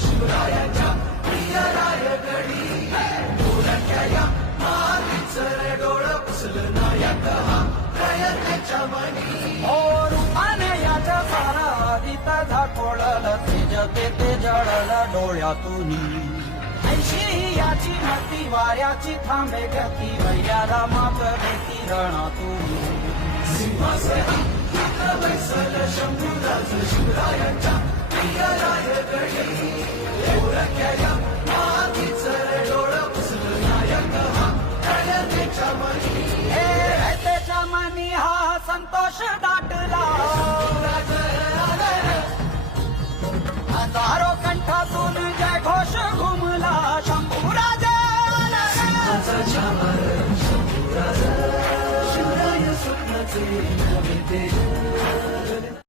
शिवरायाच्या प्रिय रायगडी डोळ्याच्या या मातीचं डोळ पुसलं नायक हा प्रयत्नाच्या मनी ओ रूपाने याच्या सारादित झाकोळलं तेजते ते जळलं डोळ्यातून ऐशी याची मती वाऱ्याची थांबे गती वैर्याला माप भीती रणातून सिंहासनी इथं बैसल शंभूराज शिवरायाच्या प्रिय रायगडी डोळ्याच्या या मातीचं डोळ पुसलं नायक हा प्रयत्नाच्या मनी हे त्याच्या मनी हा संतोष दाटला हजारो कंठातून जय घोष घुमला शंभूराज सिंहाचा चामर शंभूराज शिवराय स्वप्नाचे नवे तेज